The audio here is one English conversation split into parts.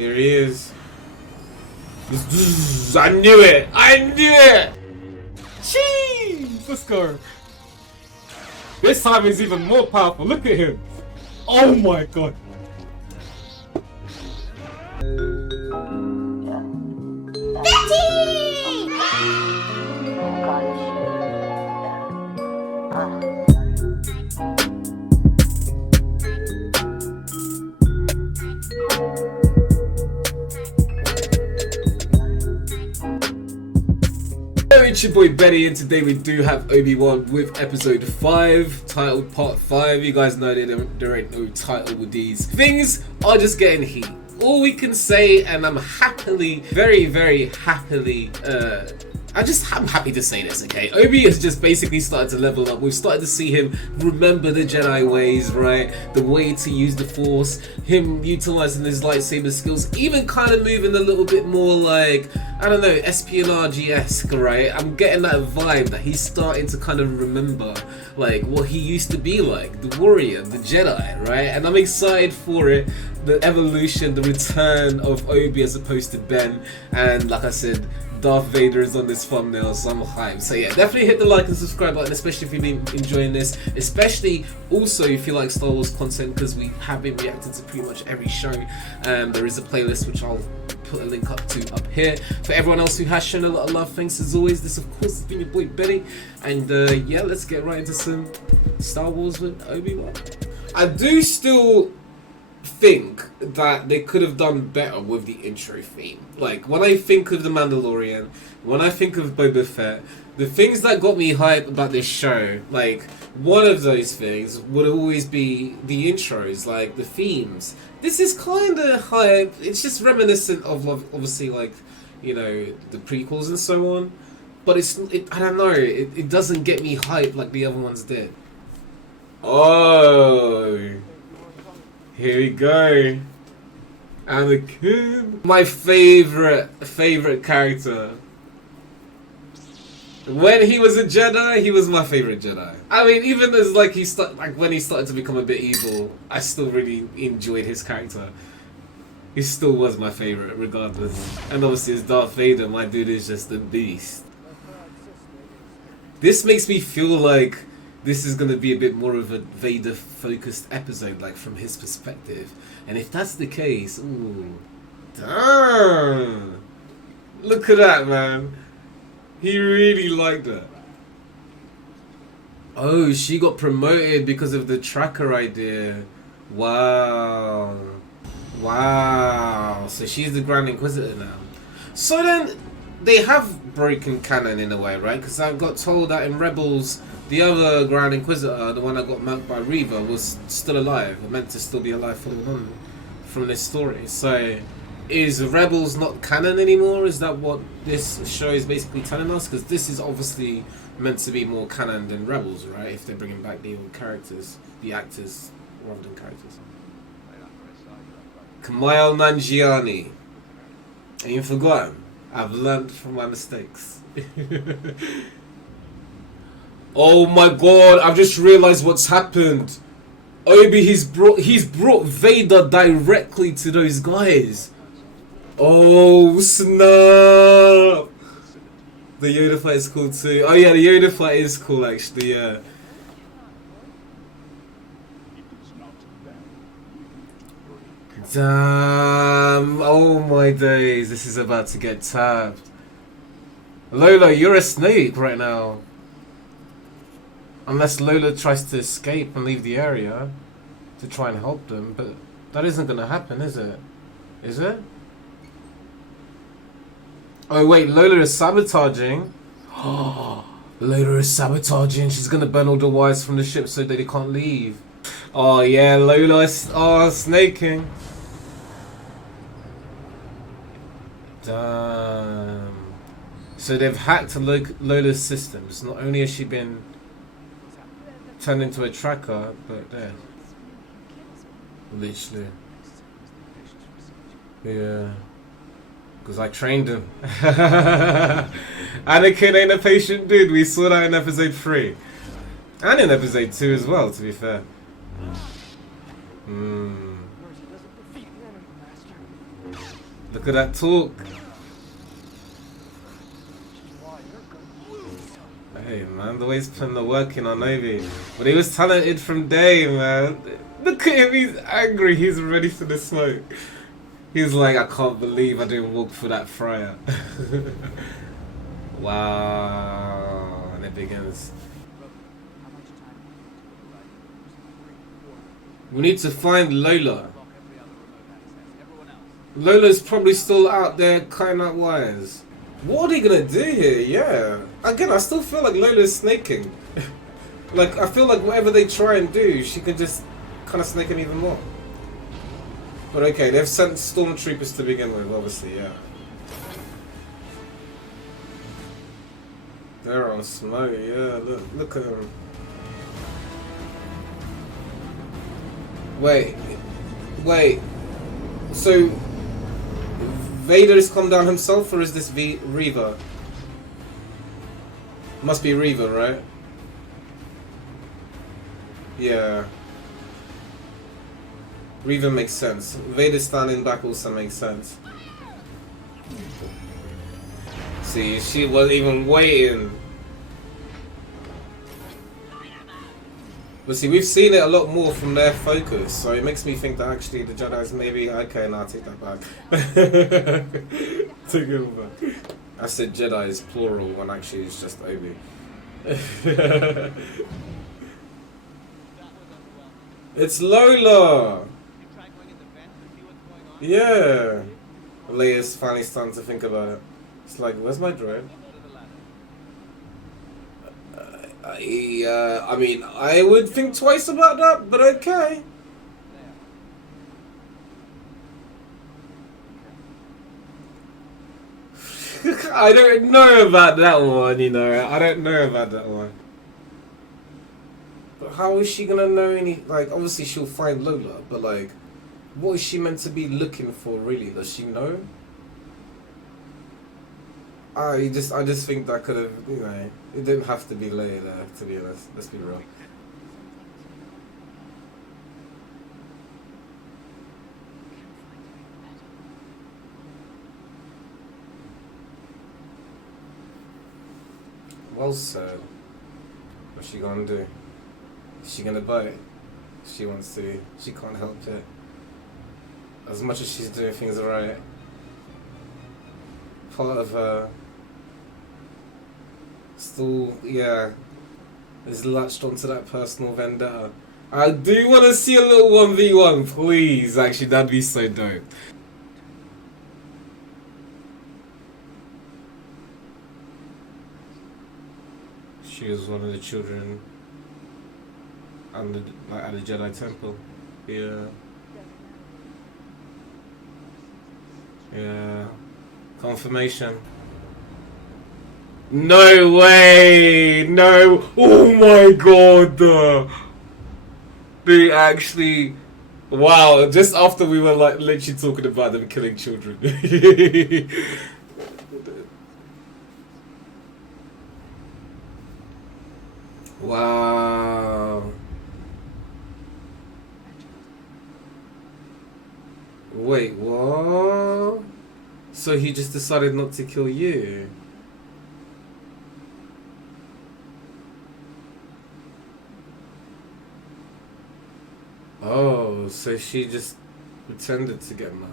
Here he is. I knew it! I knew it! Jeez! Let's go. This time he's even more powerful. Look at him. Oh my god. Hello, it's your boy Betty, and today we do have Obi Wan with episode 5, titled part 5. You guys know that there ain't no title with these. Things are just getting heat. All we can say, and I'm happily, very happily, I'm happy to say this, okay? Obi has just basically started to level up. We've started to see him remember the Jedi ways, right? The way to use the Force, him utilizing his lightsaber skills, even kind of moving a little bit more like, I don't know, espionage-esque, right? I'm getting that vibe that he's starting to kind of remember, like, what he used to be like, the warrior, the Jedi, right? And I'm excited for it. The evolution, the return of Obi as opposed to Ben, and like I said, Darth Vader is on this thumbnail, so I'm hyped. So yeah, definitely hit the like and subscribe button, especially if you've been enjoying this. Especially also if you like Star Wars content, because we have been reacting to pretty much every show. There is a playlist which I'll put a link up to up here. For everyone else who has shown a lot of love, thanks as always. This of course has been your boy Benny. And yeah, let's get right into some Star Wars with Obi Wan. I do still think that they could have done better with the intro theme. Like, when I think of The Mandalorian, when I think of Boba Fett, the things that got me hyped about this show, like, one of those things would always be the intros, like, the themes. This is kind of hype. It's just reminiscent of, obviously, like, you know, the prequels and so on. But I don't know, it doesn't get me hyped like the other ones did. Oh... Here we go. Anakin. My favorite character. When he was a Jedi, he was my favorite Jedi. I mean, even as like when he started to become a bit evil, I still really enjoyed his character. He still was my favorite, regardless. And obviously, as Darth Vader, my dude is just a beast. This makes me feel like this is going to be a bit more of a Vader-focused episode, like, from his perspective. And if that's the case, ooh, damn. Look at that, man. He really liked that. Oh, she got promoted because of the tracker idea. Wow. Wow. So she's the Grand Inquisitor now. So then, they have broken canon in a way, right? Because I got told that in Rebels, the other Grand Inquisitor, the one that got marked by Reva, was still alive, or meant to still be alive following on from this story. So, is Rebels not canon anymore? Is that what this show is basically telling us? Because this is obviously meant to be more canon than Rebels, right? If they're bringing back the old characters, the actors, rather than characters. Kumail Nanjiani. Ain't forgotten. I've learned from my mistakes. Oh my god, I've just realized what's happened. Obi, he's brought Vader directly to those guys. Oh snap. The Yoda fight is cool too. Oh yeah, the Yoda fight is cool actually, yeah. Damn, oh my days, this is about to get tapped. Lola, you're a snake right now. Unless Lola tries to escape and leave the area to try and help them, but that isn't going to happen, is it? Is it? Oh wait, Lola is sabotaging. Oh, Lola is sabotaging. She's going to burn all the wires from the ship so that they can't leave. Oh yeah, Lola is snaking. Damn. So they've hacked Lola's systems. Not only has she been turned into a tracker, but there. Literally. Yeah. Because I trained him. Anakin ain't a patient dude. We saw that in episode 3. And in episode 2 as well, to be fair. Look at that talk. Hey man, the way he's putting the work in on Obi. But he was talented from day, man. Look at him, he's angry, he's ready for the smoke. He's like, I can't believe I didn't walk through that fryer. Wow, and it begins. We need to find Lola. Lola's probably still out there cutting out wires. What are they gonna do here? Yeah. Again, I still feel like Lola's snaking. Like, I feel like whatever they try and do, she could just kind of snake him even more. But okay, they've sent stormtroopers to begin with, obviously, yeah. They're on smoke, yeah, look at them. Wait. So, Vader's come down himself, or is this Reva? Must be Reva, right? Yeah. Reva makes sense. Vader standing back also makes sense. See, she wasn't even waiting. But see, we've seen it a lot more from their focus, so it makes me think that actually the Jedi's maybe... Okay, no, I'll take that back. Take it back. I said Jedi is plural when actually it's just Obi. It's Lola! Yeah! Leia's finally starting to think about it. It's like, where's my droid? I mean, I would think twice about that, but okay. I don't know about that one, you know. I don't know about that one. But how is she gonna know any... Like, obviously she'll find Lola, but like... What is she meant to be looking for, really? Does she know? I just think that could have, you know... It didn't have to be Leia there, to be honest. Let's be real. Well said. What's she gonna do? Is she gonna bite? She wants to. She can't help it. As much as she's doing things right, part of her still, yeah, is latched onto that personal vendetta. I do want to see a little 1v1, please. Actually, that'd be so dope. She was one of the children at the Jedi Temple. Yeah. Yeah. Confirmation. No way! No! Oh my god! They actually... Wow, just after we were like literally talking about them killing children. Wow. Wait, what? So he just decided not to kill you? Oh, so she just pretended to get mugged.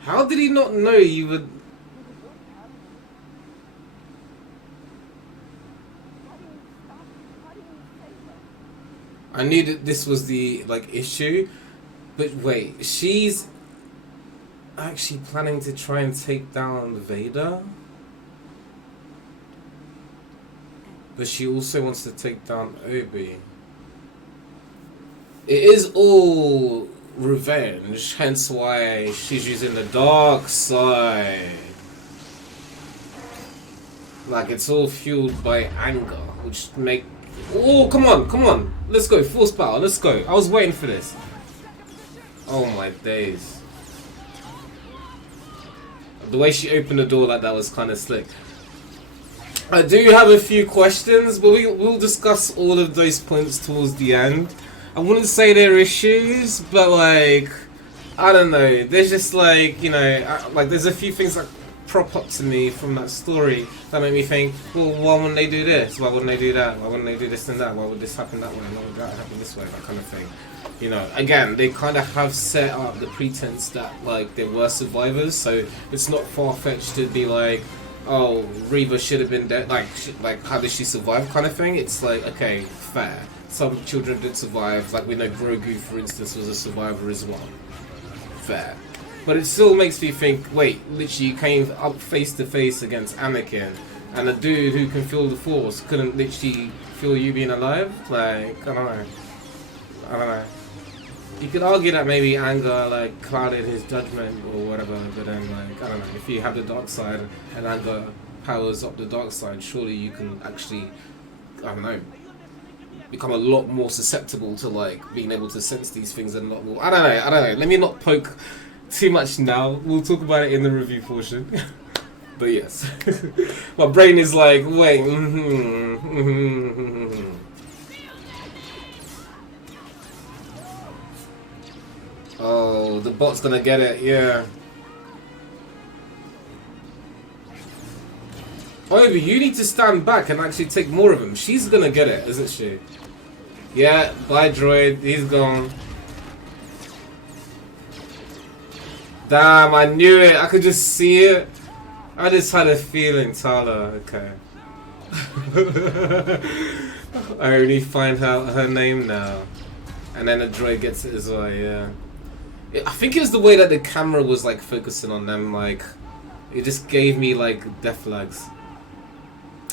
How did he not know you would... I knew that this was the, like, issue. But wait, she's actually planning to try and take down Vader? But she also wants to take down Obi. It is all revenge, hence why she's using the dark side. Like, it's all fueled by anger, which make... Oh, come on, come on. Let's go, force power, let's go. I was waiting for this. Oh my days. The way she opened the door like that was kind of slick. I do have a few questions, but we'll discuss all of those points towards the end. I wouldn't say they're issues, but like, I don't know. There's just like, you know, like there's a few things that prop up to me from that story that make me think, well, why wouldn't they do this? Why wouldn't they do that? Why wouldn't they do this and that? Why would this happen that way? Why would that happen this way? That kind of thing. You know, again, they kind of have set up the pretense that like they were survivors, so it's not far-fetched to be like, oh, Reva should have been dead. Like how did she survive? Kind of thing. It's like, okay, fair. Some children did survive. Like we know Grogu, for instance, was a survivor as well. Fair. But it still makes me think, wait, literally you came up face to face against Anakin, and a dude who can feel the Force couldn't literally feel you being alive? Like, I don't know. I don't know. You could argue that maybe anger like clouded his judgment or whatever, but then like, I don't know, if you have the dark side and anger powers up the dark side, surely you can actually, I don't know, become a lot more susceptible to like being able to sense these things and not more. I don't know. Let me not poke too much now. We'll talk about it in the review portion. But yes, my brain is like, wait. Oh, the bot's gonna get it. Yeah. Obi, you need to stand back and actually take more of him. She's gonna get it, isn't she? Yeah, bye droid, he's gone. Damn, I knew it. I could just see it. I just had a feeling, Tala. Okay. I only find out her name now. And then the droid gets it as well, yeah. I think it was the way that the camera was like focusing on them, like it just gave me like death flags.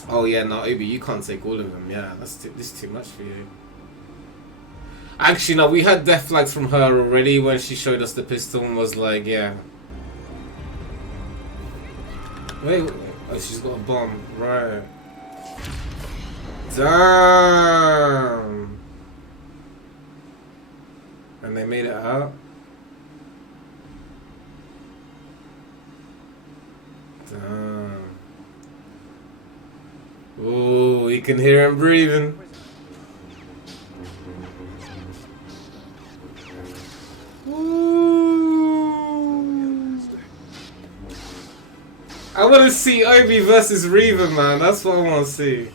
Oh yeah, no, Obi, you can't take all of them. Yeah, this is too much for you. Actually, no, we had death flags from her already when she showed us the pistol and was like, yeah. Wait, oh, she's got a bomb, right? Damn. And they made it out. Damn. Oh, you can hear him breathing. Ooh. I want to see Obi versus Reva, man. That's what I want to see.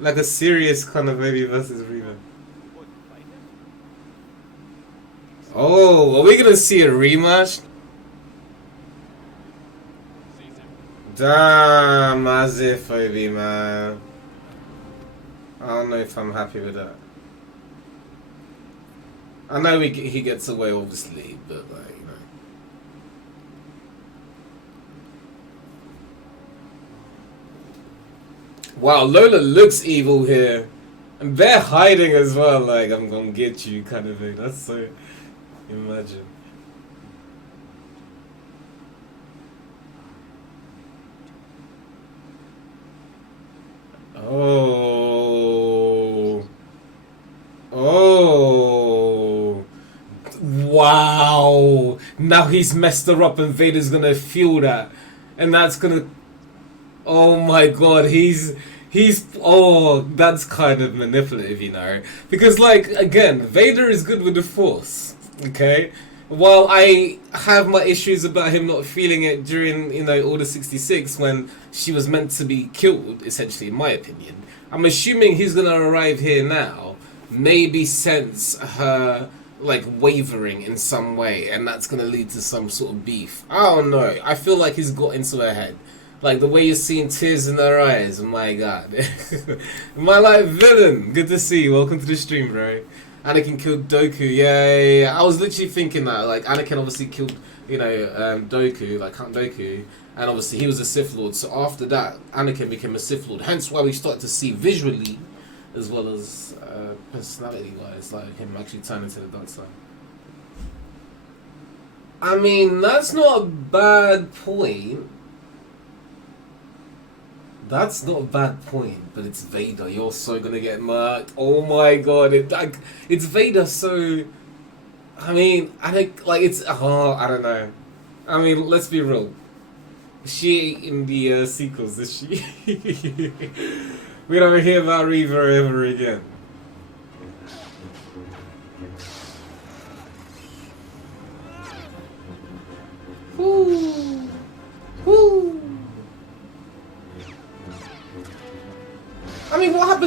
Like a serious kind of Obi versus Reva. Oh, are we gonna see a rematch? Damn, as if Obi, man. I don't know if I'm happy with that. I know he gets away, obviously, but like, you know. Wow, Lola looks evil here. And they're hiding as well, like, I'm gonna get you kind of thing. That's so... Imagine. Oh. Oh. Wow. Now he's messed her up and Vader's gonna feel that. And that's gonna... Oh my god, he's... Oh, that's kind of manipulative, you know. Because, like, again, Vader is good with the Force. Okay, while I have my issues about him not feeling it during, you know, Order 66 when she was meant to be killed, essentially, in my opinion. I'm assuming he's gonna arrive here now, maybe sense her, like, wavering in some way, and that's gonna lead to some sort of beef. I don't know. I feel like he's got into her head. Like, the way you're seeing tears in her eyes, oh my god. My life villain, good to see you. Welcome to the stream, bro. Anakin killed Dooku, yeah. I was literally thinking that, like, Anakin obviously killed, you know, Dooku, like Count Dooku, and obviously he was a Sith Lord, so after that, Anakin became a Sith Lord, hence why we started to see visually, as well as personality-wise, like, him actually turning to the dark side. I mean, that's not a bad point. That's not a bad point, but it's Vader. You're so gonna get murked. Oh my god, it's Vader. So, I mean, I think like it's. Oh, I don't know. I mean, let's be real. She in the sequels, is she? We don't hear about Reva ever again.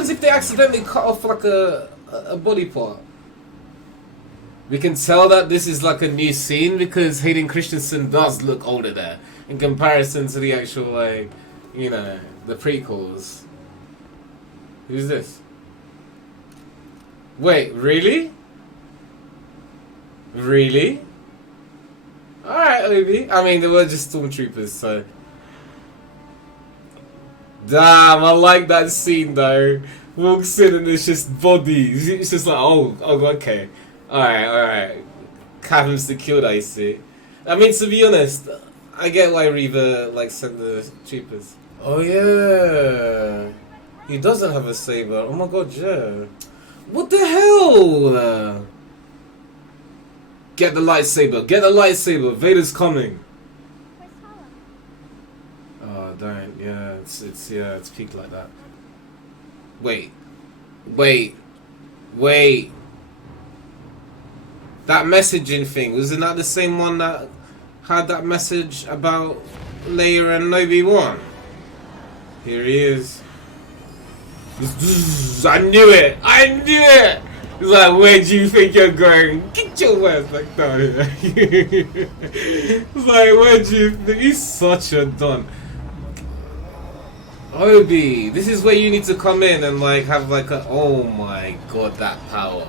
happens if they accidentally cut off like a body part? We can tell that this is like a new scene because Hayden Christensen does look older there in comparison to the actual, like, you know, the prequels. Who's this? Wait, really? Really? Alright, Obi. I mean, they were just stormtroopers, so... Damn, I like that scene though. Walks in and it's just bodies. It's just like, oh, okay. Alright. Cabin secured, I see. I mean, to be honest, I get why Reva, like, sent the troopers. Oh yeah. He doesn't have a saber. Oh my god, yeah. What the hell? Get the lightsaber. Get the lightsaber. Vader's coming. Oh, don't. Yeah, it's peaked like that. Wait. That messaging thing, wasn't that the same one that had that message about Leia and Obi Wan? Here he is. I knew it! He's like, where do you think you're going? Get your ass back down here. He's like, where do you think? He's such a don. Obi, this is where you need to come in and like have like a... Oh my god, that power.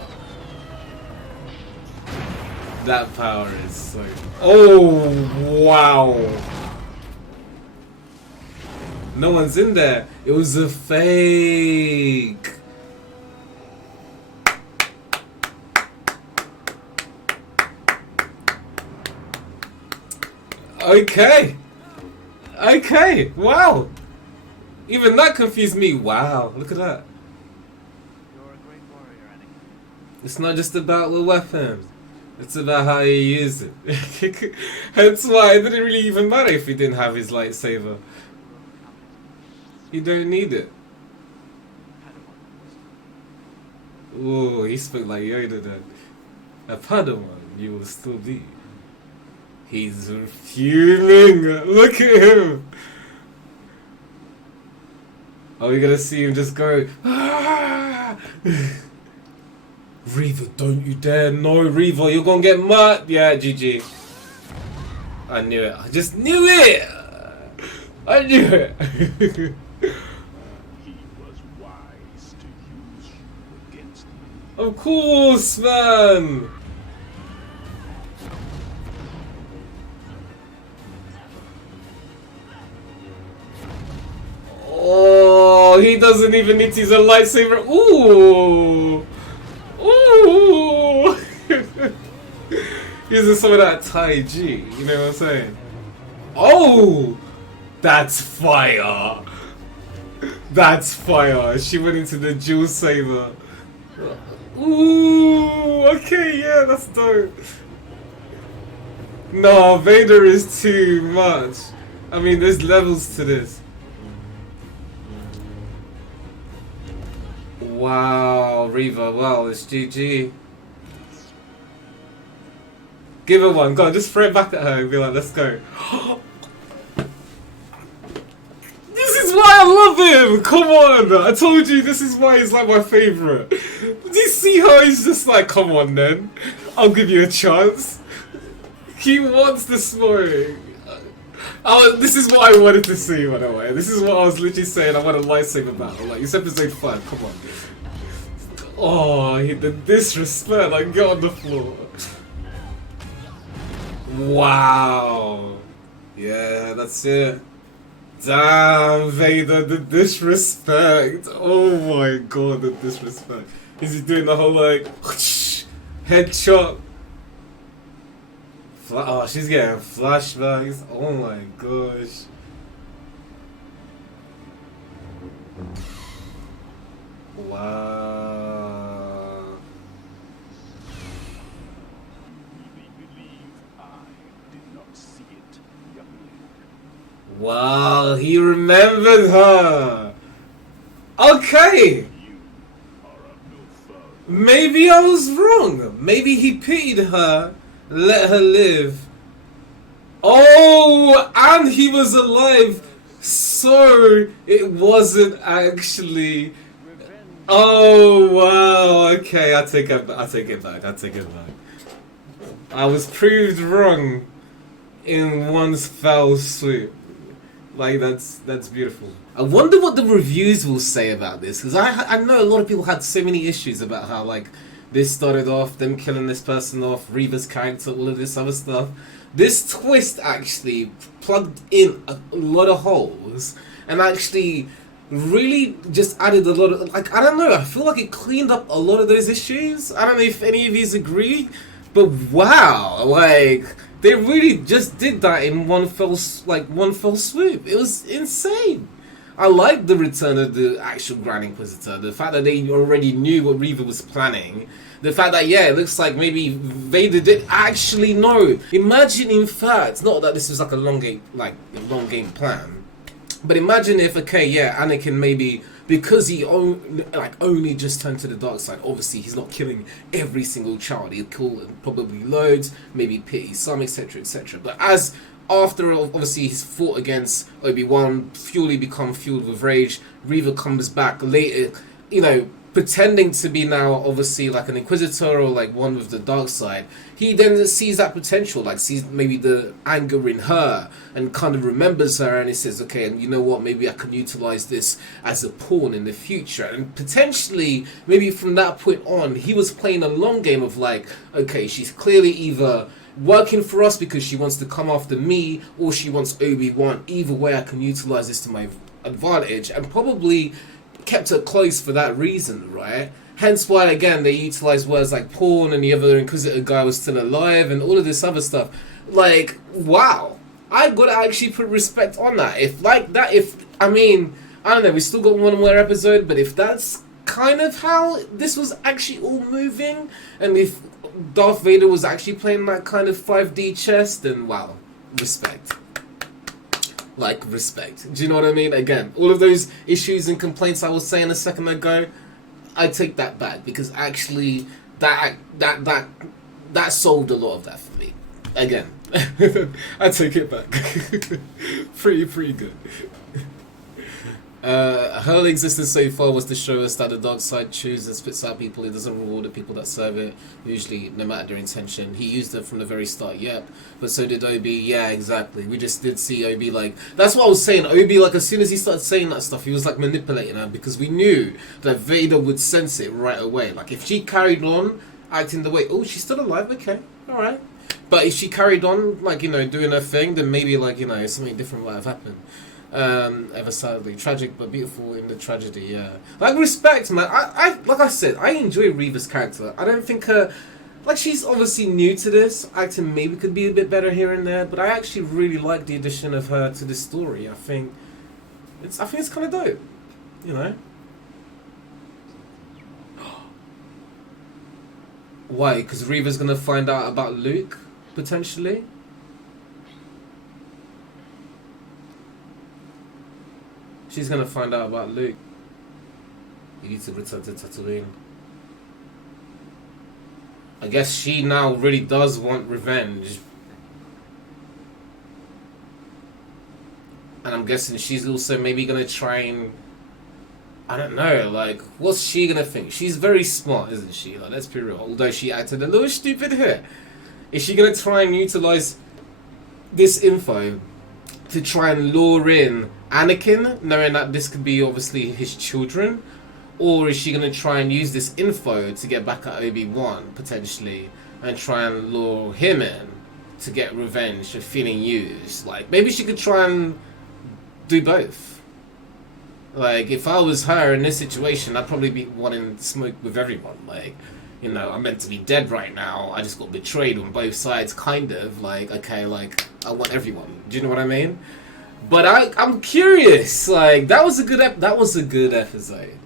That power is so... Oh, wow. No one's in there. It was a fake. Okay. Wow. Even that confused me. Wow. Look at that. You're a great warrior, Anakin. It's not just about the weapon. It's about how you use it. Hence why it didn't really even matter if he didn't have his lightsaber. You don't need it. Oh, he spoke like Yoda then. A Padawan, you will still be. He's fuming. Look at him. Are we gonna see him just go? Ah! Reva, don't you dare! No, Reva, you're gonna get murked. Yeah, GG. I knew it. I just knew it. I knew it. He was wise to use you against me. Of course, man. Oh, he doesn't even need to use a lightsaber. Ooh. Ooh. Using some of that Tai Chi, you know what I'm saying? Oh, that's fire. That's fire. She went into the dual saber. Ooh, okay, yeah, that's dope. No, Vader is too much. I mean, there's levels to this. Wow, Reva, wow, it's GG. Give her one, go on, just throw it back at her and be like, let's go. This is why I love him! Come on! I told you this is why he's like my favourite. Did you see how he's just like, come on then? I'll give you a chance. He wants the smoke. This is what I wanted to see, by the way. This is what I was literally saying. I want a lightsaber battle. Like, it's episode 5. Come on. Oh, the disrespect. Like, get on the floor. Wow. Yeah, that's it. Damn, Vader, the disrespect. Oh my god, the disrespect. Is he doing the whole, like, headshot? Oh, she's getting flashbacks. Oh my gosh. Wow. Really believe I did not see it, youngling. Wow, he remembered her. Okay. You are of no fun. Maybe I was wrong. Maybe he pitied her, let her live. Oh, and he was alive. So it wasn't actually Oh wow, okay, I take it back. I was proved wrong in one fell swoop. Like that's beautiful. I wonder what the reviews will say about this, because I know a lot of people had so many issues about how like this started off, them killing this person off, Reva's character, all of this other stuff. This twist actually plugged in a lot of holes and actually really just added a lot of, like, I don't know, I feel like it cleaned up a lot of those issues. I don't know if any of you agree, but wow, like they really just did that in one fell swoop. It was insane. I like the return of the actual Grand Inquisitor. The fact that they already knew what Reva was planning. The fact that, yeah, it looks like maybe Vader did actually know. Imagine, in fact, not that this was like a long game plan, but imagine if, okay, yeah, Anakin maybe, because he only just turned to the dark side, obviously he's not killing every single child. He'll kill probably loads, maybe pity some, etc., etc. But as after obviously he's fought against Obi Wan, become fueled with rage, Reva comes back later, you know, pretending to be now obviously like an Inquisitor or like one with the dark side. He then sees that potential, like sees maybe the anger in her and kind of remembers her, and he says, okay, and you know what, maybe I can utilize this as a pawn in the future. And potentially maybe from that point on he was playing a long game of like, okay, she's clearly either working for us because she wants to come after me, or she wants Obi-Wan. Either way, I can utilize this to my advantage, and probably kept her close for that reason, right? Hence why, again, they utilize words like pawn, and the other Inquisitor guy was still alive, and all of this other stuff. Like, wow. I gotta actually put respect on that. I don't know, we still got one more episode, but if that's kind of how this was actually all moving, and if Darth Vader was actually playing that kind of 5D chess, then wow, respect. Like, respect. Do you know what I mean? Again, all of those issues and complaints I was saying a second ago, I take that back, because actually that solved a lot of that for me. Again, I take it back. pretty good. Her existence so far was to show us that the dark side chooses and spits out people. It doesn't reward the people that serve it, usually no matter their intention. He used it from the very start, yep. But so did Obi. Yeah, exactly. We just did see Obi, like, that's what I was saying. Obi, like, as soon as he started saying that stuff, he was like manipulating her, because we knew that Vader would sense it right away. Like, if she carried on acting the way, oh, she's still alive, okay, alright. But if she carried on, like, you know, doing her thing, then maybe, like, you know, something different might have happened. Ever sadly tragic but beautiful in the tragedy. Yeah, like, respect, man. I like I said, I enjoy Reva's character. I don't think her, like, she's obviously new to this, acting maybe could be a bit better here and there, but I actually really like the addition of her to this story. I think it's kind of dope, you know. Why? Because Reva's gonna find out about Luke potentially. She's gonna find out about Luke. You need to return to Tatooine. I guess she now really does want revenge. And I'm guessing she's also maybe gonna try and, I don't know, like, what's she gonna think? She's very smart, isn't she? Like, let's be real. Although she acted a little stupid here. Is she gonna try and utilize this info to try and lure in Anakin, knowing that this could be obviously his children? Or is she going to try and use this info to get back at Obi Wan, potentially, and try and lure him in to get revenge for feeling used? Like, maybe she could try and do both. Like, if I was her in this situation, I'd probably be wanting smoke with everyone. Like, you know, I'm meant to be dead right now, I just got betrayed on both sides, kind of. Like, okay, like, I want everyone. Do you know what I mean? But I'm curious. Like, that was a good episode.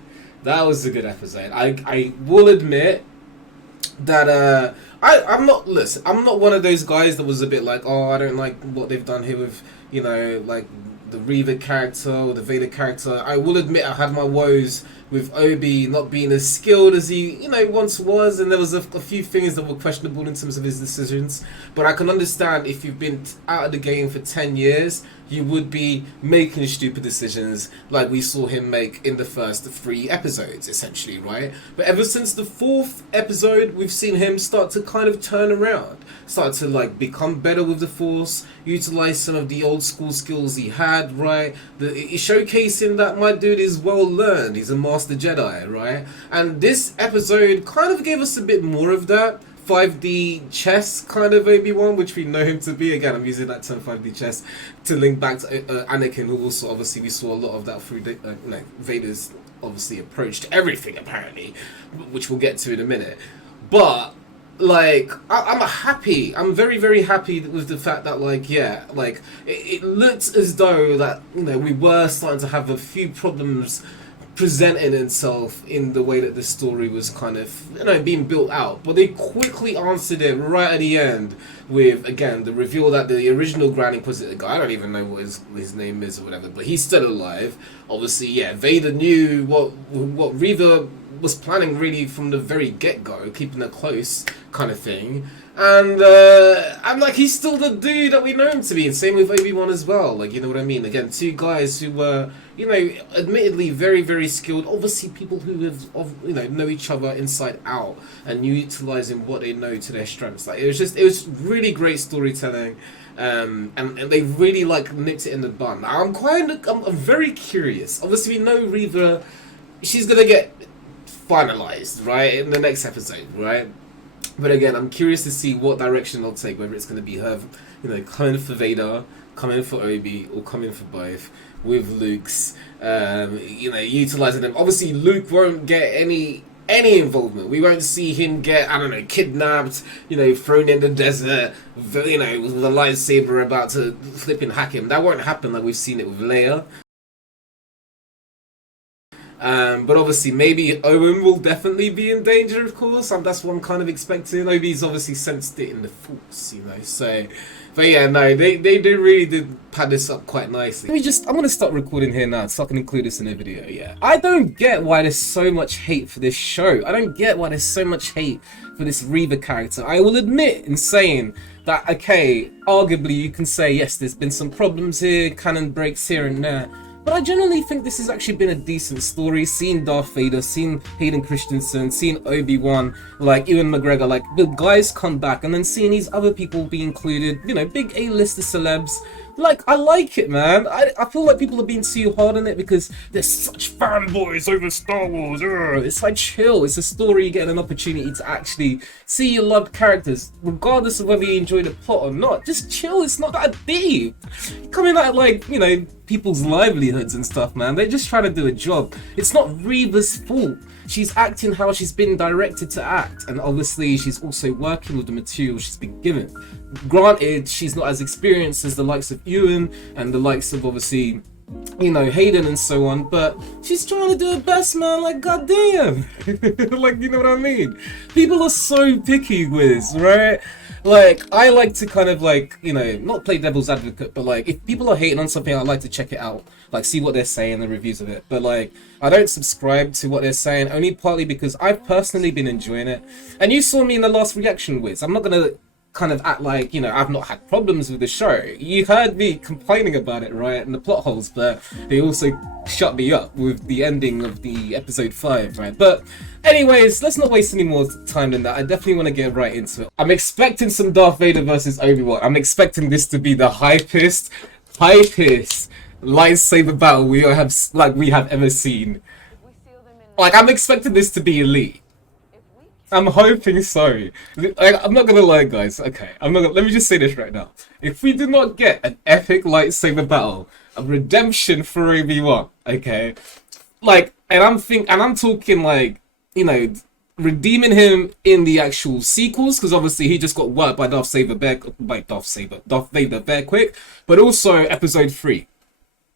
That was a good episode. I will admit that I'm not one of those guys that was a bit like, oh, I don't like what they've done here with, you know, like the Reva character or the Vader character. I will admit I had my woes with Obi not being as skilled as he, once was, and there was a few things that were questionable in terms of his decisions. But I can understand if you've been out of the game for 10 years, you would be making stupid decisions like we saw him make in the first 3 episodes, essentially, right? But ever since the 4th episode, we've seen him start to kind of turn around, start to like become better with the Force, utilize some of the old school skills he had, right? Showcasing that my dude is well learned, he's a master Jedi, right? And this episode kind of gave us a bit more of that. 5D chess kind of Obi Wan, which we know him to be. Again, I'm using that term 5D chess to link back to Anakin, who also obviously we saw a lot of that through Vader's obviously approach to everything apparently, which we'll get to in a minute. But like I'm happy. I'm very, very happy with the fact that it looked as though that we were starting to have a few problems presenting itself in the way that the story was kind of being built out, but they quickly answered it right at the end with, again, the reveal that the original Grand Inquisitor guy, I don't even know what his name is or whatever, but he's still alive. Obviously, yeah, Vader knew what Reva was planning really from the very get-go, keeping her close kind of thing. And I'm like, he's still the dude that we know him to be. And same with Obi Wan as well. Like, you know what I mean? Again, 2 guys who were, admittedly very, very skilled. Obviously, people who have, know each other inside out and utilizing what they know to their strengths. Like, it was really great storytelling. And they really nipped it in the bud. I'm very curious. Obviously, we know Reva, she's gonna get finalized, right, in the next episode, right? But again, I'm curious to see what direction they'll take, whether it's going to be her, coming for Vader, coming for Obi, or coming for both, with Luke's, utilizing them. Obviously, Luke won't get any involvement. We won't see him get, kidnapped, thrown in the desert, with a lightsaber about to flip and hack him. That won't happen like we've seen it with Leia. But obviously, maybe Owen will definitely be in danger, of course. That's what I'm kind of expecting. Obi's obviously sensed it in the Force, so... But yeah, no, they really did pad this up quite nicely. I'm going to start recording here now so I can include this in a video, yeah. I don't get why there's so much hate for this show. I don't get why there's so much hate for this Reva character. I will admit in saying that, okay, arguably you can say, yes, there's been some problems here, canon breaks here and there. But I generally think this has actually been a decent story. Seeing Darth Vader, seeing Hayden Christensen, seeing Obi Wan, Ewan McGregor, the guys come back, and then seeing these other people be included, big A-lister celebs. I like it, man. I feel like people are being too hard on it because they're such fanboys over Star Wars. It's chill. It's a story. You get an opportunity to actually see your loved characters, regardless of whether you enjoy the plot or not. Just chill. It's not that deep. Coming at people's livelihoods and stuff, man. They're just trying to do a job. It's not Reva's fault. She's acting how she's been directed to act, and obviously she's also working with the material she's been given. Granted, she's not as experienced as the likes of Ewan and the likes of obviously, Hayden and so on, but she's trying to do her best, man. Goddamn. You know what I mean? People are so picky with this, right? I like to kind of not play devil's advocate, but if people are hating on something, I like to check it out, see what they're saying, the reviews of it. But I don't subscribe to what they're saying, only partly because I've personally been enjoying it. And you saw me in the last reaction Wiz. I'm not gonna kind of act I've not had problems with the show. You heard me complaining about it, right, and the plot holes, but they also shut me up with the ending of the episode 5, right? But anyways, let's not waste any more time than that. I definitely want to get right into it. I'm expecting some Darth Vader versus Obi Wan. I'm expecting this to be the hypest lightsaber battle we have ever seen. I'm expecting this to be elite. I'm hoping so. I'm not gonna lie, guys. Okay, let me just say this right now. If we do not get an epic lightsaber battle, a redemption for Obi Wan, okay, and I'm talking redeeming him in the actual sequels, because obviously he just got worked by Darth Vader very quick, but also episode 3.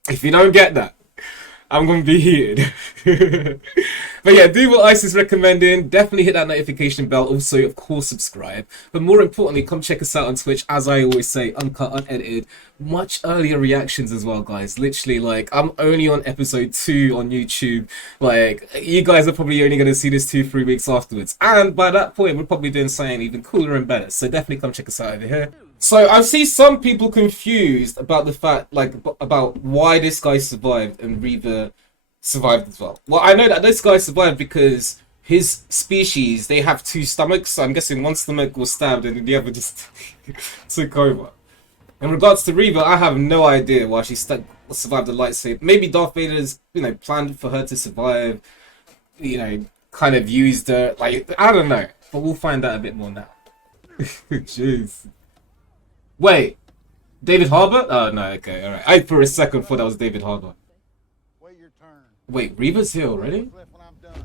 If you don't get that, I'm gonna be heated. But yeah, do what Ice is recommending. Definitely hit that notification bell. Also, of course, subscribe. But more importantly, come check us out on Twitch. As I always say, uncut, unedited, much earlier reactions as well, guys. Literally, like, I'm only on episode 2 on YouTube. Like, you guys are probably only gonna see this 2-3 weeks afterwards. And by that point, we're probably doing something even cooler and better. So definitely come check us out over here. So I see some people confused about the fact, like, about why this guy survived and Reva survived as well. Well, I know that this guy survived because his species, they have 2 stomachs. So I'm guessing one stomach was stabbed and the other just took over. In regards to Reva, I have no idea why she survived the lightsaber. Maybe Darth Vader's, you know, planned for her to survive. You know, kind of used her. Like, I don't know, but we'll find out a bit more now. Jeez. Wait, David Harbour? Oh no, okay, alright. I for a second thought that was David Harbour. Wait your turn. Wait, Reva's here already? Cliff when I'm done.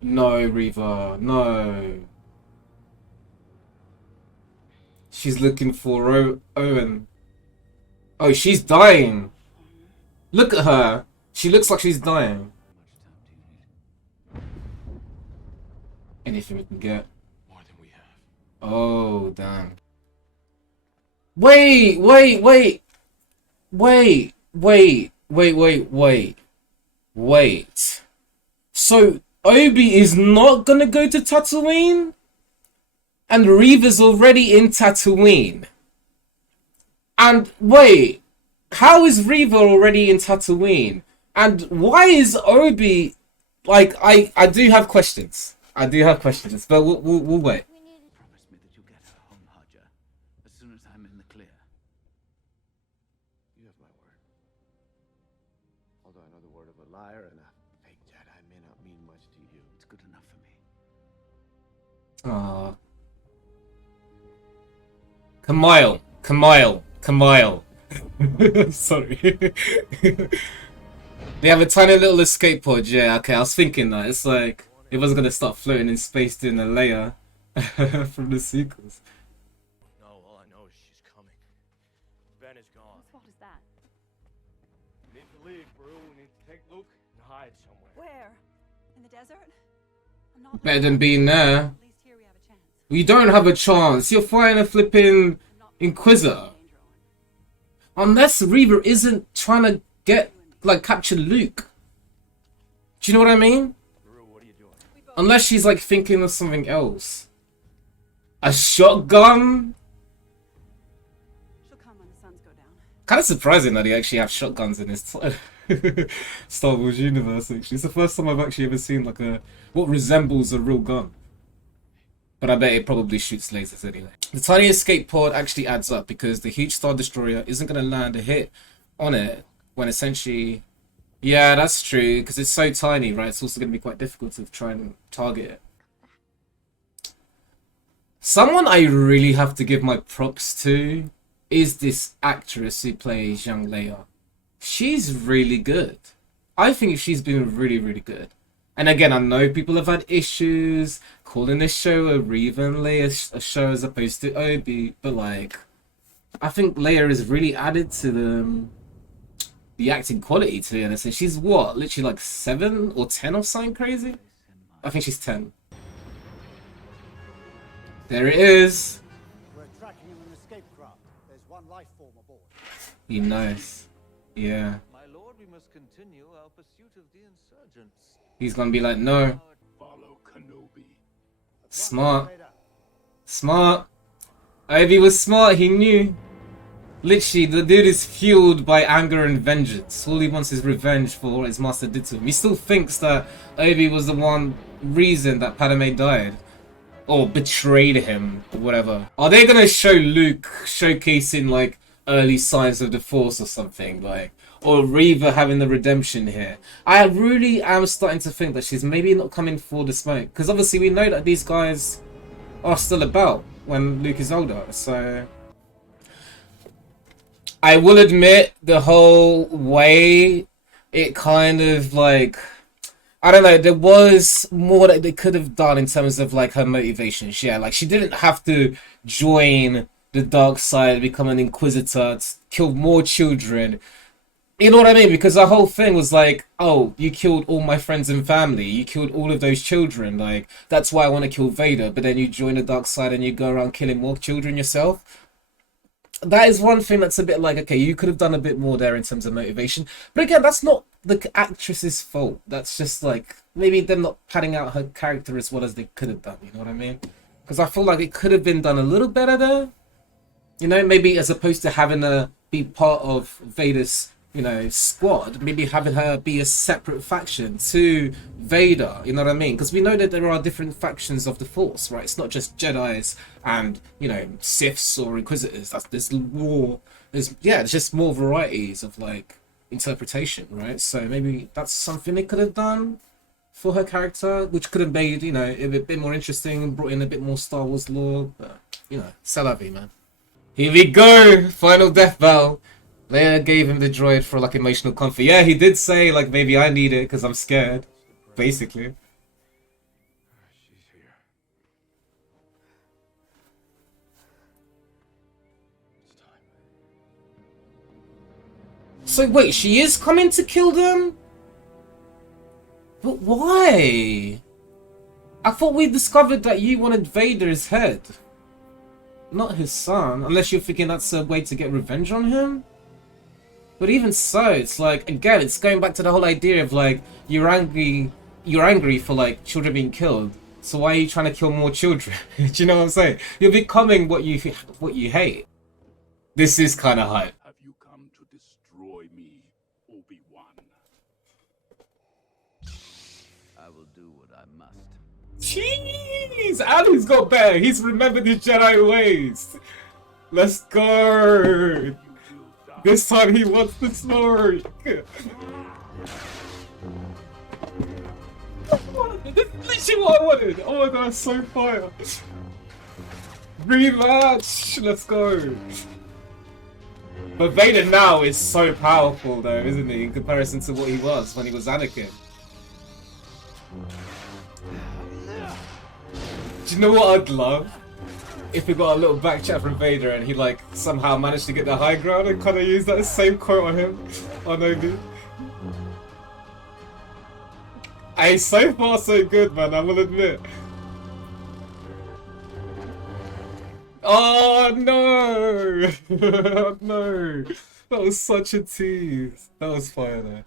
No, Reva, no. She's looking for Owen. Oh, she's dying. Look at her. She looks like she's dying. Anything we can get. More than we have. Oh, damn. Wait. Wait. So Obi is not gonna go to Tatooine? And Reva's already in Tatooine. And wait, how is Reva already in Tatooine? And why is Obi, like, I do have questions. But we'll wait. Promise me that you'll get her home, Haja, as soon as I'm in the clear. You have my word. Although I know the word of a liar and a fake Jedi may not mean much to you. It's good enough for me. Aww. Kamile. Sorry. They have a tiny little escape pod, yeah, okay, I was thinking that. It's like, it wasn't gonna start floating in space doing a layer from the sequels. No, all I know is she's coming. Ben is gone. Whose fault is that? We need to leave, bro. We need to take Luke and hide somewhere. Where? In the desert? I'm not Better than being there. At least here we have a chance. You don't have a chance. You're fighting a flipping Inquisitor. Unless Reva isn't trying to get, like, capture Luke. Do you know what I mean? Rue, what are you doing? Unless she's, like, thinking of something else. A shotgun? She'll come when the suns go down. Kind of surprising that he actually have shotguns in his Star Wars universe, actually. It's the first time I've actually ever seen, like, what resembles a real gun. But I bet it probably shoots lasers anyway. The tiny escape pod actually adds up because the huge Star Destroyer isn't going to land a hit on it when essentially... Yeah, that's true, because it's so tiny, right? It's also going to be quite difficult to try and target it. Someone I really have to give my props to is this actress who plays young Leia. She's really good. I think she's been really, really good. And again, I know people have had issues calling this show a Reva and Leia show as opposed to Obi, but like, I think Leia has really added to the acting quality, to be honest. And she's what, literally like 7 or 10 or something crazy? I think she's 10. There it is. We're tracking an escape craft. There's one life form aboard. He knows. Yeah. My lord, we must continue our pursuit of the insurgents. He's gonna be like, no. Follow Kenobi. Smart. Smart. Obi was smart, he knew. Literally, the dude is fueled by anger and vengeance. All he wants is revenge for what his master did to him. He still thinks that Obi was the one reason that Padme died. Or betrayed him, or whatever. Are they gonna show Luke showcasing, like, early signs of the Force or something? Like, or Reva having the redemption here? I really am starting to think that she's maybe not coming for the smoke. Because obviously we know that these guys are still about when Luke is older, so... I will admit, the whole way, it kind of, like... I don't know, there was more that they could have done in terms of, like, her motivations. Yeah, like, she didn't have to join the dark side, become an Inquisitor, kill more children, You know what I mean? Because the whole thing was like, oh, you killed all my friends and family. You killed all of those children. Like, that's why I want to kill Vader. But then you join the dark side and you go around killing more children yourself. That is one thing that's a bit like, okay, you could have done a bit more there in terms of motivation. But again, that's not the actress's fault. That's just like, maybe them not padding out her character as well as they could have done. You know what I mean? Because I feel like it could have been done a little better there. You know, maybe as opposed to having her be part of Vader's, you know, squad, maybe having her be a separate faction to Vader, you know what I mean? Because we know that there are different factions of the Force, right? It's not just Jedis and, you know, Siths or Inquisitors. There's more, there's just more varieties of, like, interpretation, right? So maybe that's something they could have done for her character, which could have made, you know, it a bit more interesting, brought in a bit more Star Wars lore, but, you know, c'est la vie, man. Here we go! Final death battle. Leia gave him the droid for like emotional comfort. Yeah, he did say like maybe I need it because I'm scared. Basically. She's here. It's time. So wait, she is coming to kill them? But why? I thought we discovered that you wanted Vader's head. Not his son. Unless you're thinking that's a way to get revenge on him? But even so, it's like, again, it's going back to the whole idea of like, you're angry for like children being killed. So why are you trying to kill more children? Do you know what I'm saying? You're becoming what you hate. This is kind of hype. Have you come to destroy me, Obi Wan? I will do what I must. Jeez, Ali's got better. He's remembered his Jedi ways. Let's go. This time he wants the smoke. This is literally what I wanted. Oh my god, so fire. Rematch. Let's go. But Vader now is so powerful though, isn't he? In comparison to what he was when he was Anakin. Do you know what I'd love? If we got a little back chat from Vader and he like somehow managed to get the high ground and kind of use that same quote on him, on Obi. Hey, so far so good, man, I will admit. Oh no! No! That was such a tease. That was fire there.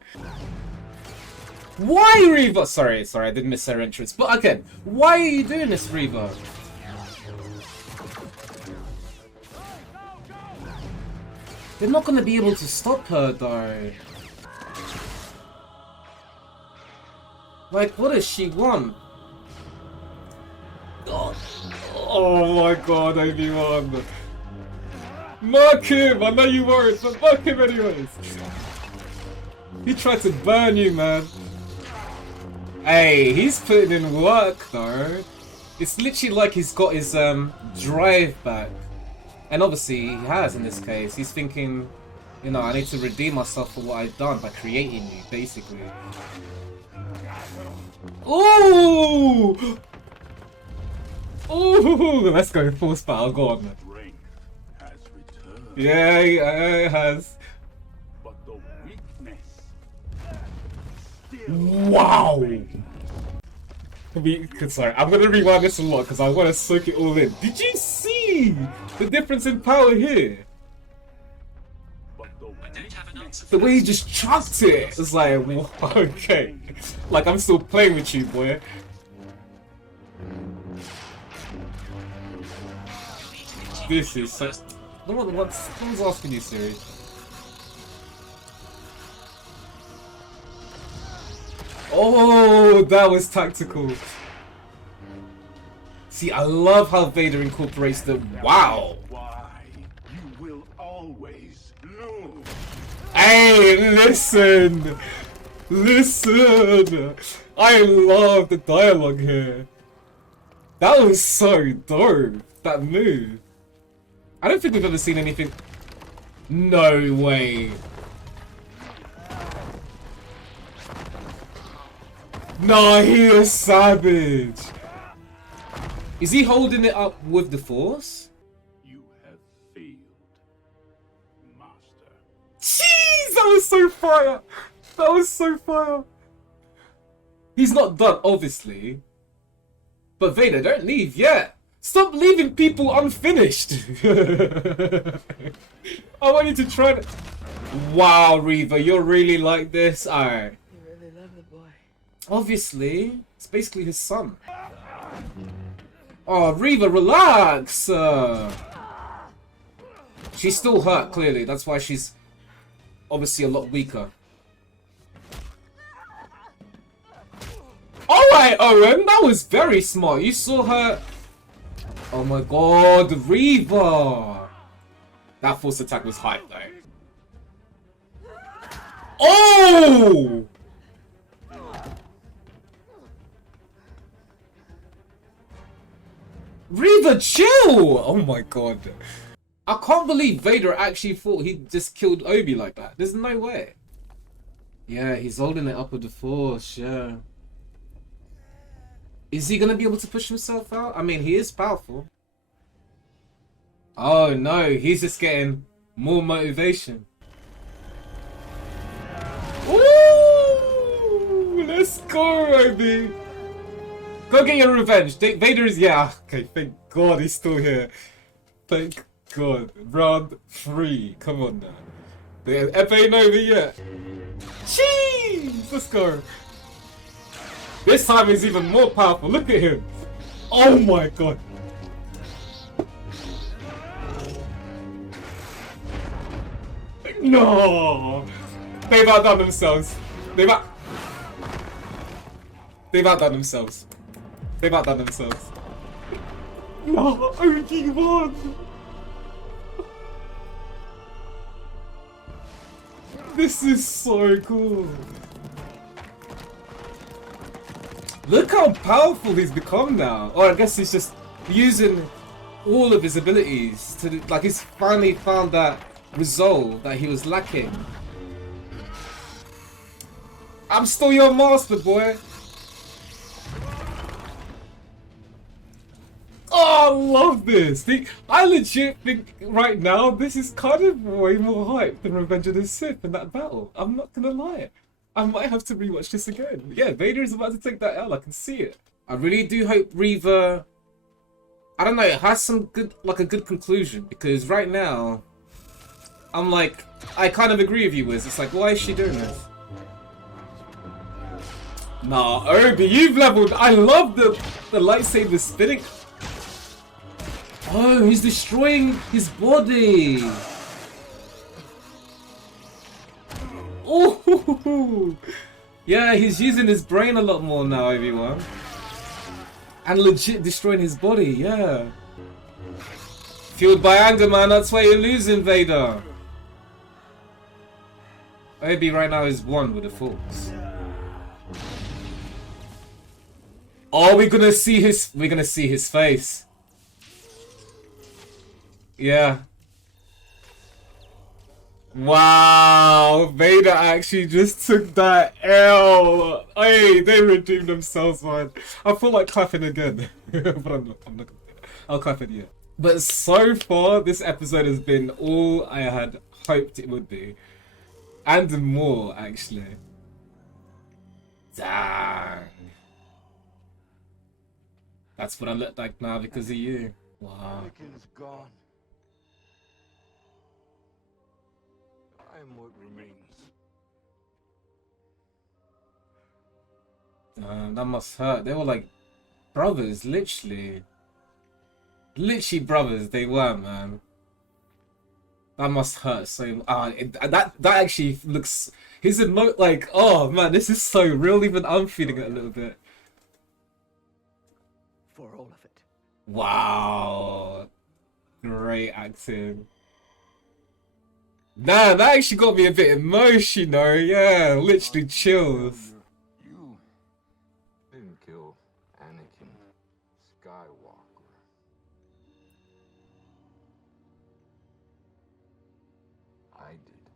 Why, Reva? Sorry, I did miss her entrance. But again, why are you doing this, Reva? They're not gonna be able to stop her though. Like, what does she want? Oh my god, Obi Wan. Mark him! I know you weren't, but mark him anyways. He tried to burn you, man. Hey, he's putting in work though. It's literally like he's got his drive back. And obviously he has in this case. He's thinking, you know, I need to redeem myself for what I've done by creating you, basically. Ooh! Ooh! Let's go, force battle, go on. Strength has returned. Yeah, it has. But the weakness still Wow! remains. Sorry, I'm gonna rewind this a lot because I want to soak it all in. Did you see the difference in power here? But the weakness The way he just chucked it! It's like, okay. Like, I'm still playing with you, boy. This is so... Someone's asking you, Siri. Oh, that was tactical. See, I love how Vader incorporates the wow. why you will always lose. Hey, listen! Listen! I love the dialogue here. That was so dope, that move. I don't think we've ever seen anything... No way. No, he is savage. Is he holding it up with the Force? You have failed, Master. Jeez, was so fire. That was so fire. He's not done, obviously. But Vader, don't leave yet. Stop leaving people unfinished. I want you to try to... Wow, Reva, you're really like this? Alright. You really love the boy. Obviously, it's basically his son. Oh, Reva, relax! She's still hurt, clearly. That's why she's obviously a lot weaker. Alright, Owen, that was very smart. You saw her... Oh my god, Reva! That force attack was hype, though. Oh! Reva, chill! Oh my god. I can't believe Vader actually thought he just killed Obi like that. There's no way. Yeah, he's holding it up with the force, yeah. Is he gonna be able to push himself out? I mean, he is powerful. Oh no, he's just getting more motivation. Ooh, let's go, Obi. Go get your revenge. Vader is, yeah. Okay, thank God he's still here. Thank God. Round 3. Come on now. The F ain't over yet. Jeez, let's go. This time he's even more powerful. Look at him. Oh my god. No. They've outdone themselves. They've outdone themselves. They've outdone themselves. No, Obi Wan. This is so cool. Look how powerful he's become now. Or I guess he's just using all of his abilities to, like, he's finally found that resolve that he was lacking. I'm still your master, boy. Oh, I love this. I legit think right now this is kind of way more hype than Revenge of the Sith in that battle. I'm not gonna lie. I might have to rewatch this again. Yeah, Vader is about to take that L. I can see it. I really do hope Reva, I don't know, it has some good, like a good conclusion, because right now, I'm like, I kind of agree with you, Wiz. It's like, why is she doing this? Nah, Obi, you've leveled. I love the lightsaber spinning. Oh, he's destroying his body. Oh, yeah, he's using his brain a lot more now, Obi Wan. And legit destroying his body, yeah. Fueled by anger, man, that's why you're losing, Vader. Obi right now is 1 with the Force. Oh, we're gonna see his face. Yeah. Wow, Vader actually just took that L. Hey, they redeemed themselves, man. I feel like clapping again, but I'm not gonna. I'll clap it yet. But so far, this episode has been all I had hoped it would be, and more actually. Dang. That's what I look like now because of you. Wow. Anakin's gone. I am what remains. That must hurt. They were like brothers, literally. Literally brothers, they were, man. That must hurt so. That actually looks. His emote, like, oh man, this is so real. Even I'm feeling it a little bit. For all of it. Wow, great acting. Nah, that actually got me a bit emotional. Yeah, literally chills. You didn't kill Anakin Skywalker. I did.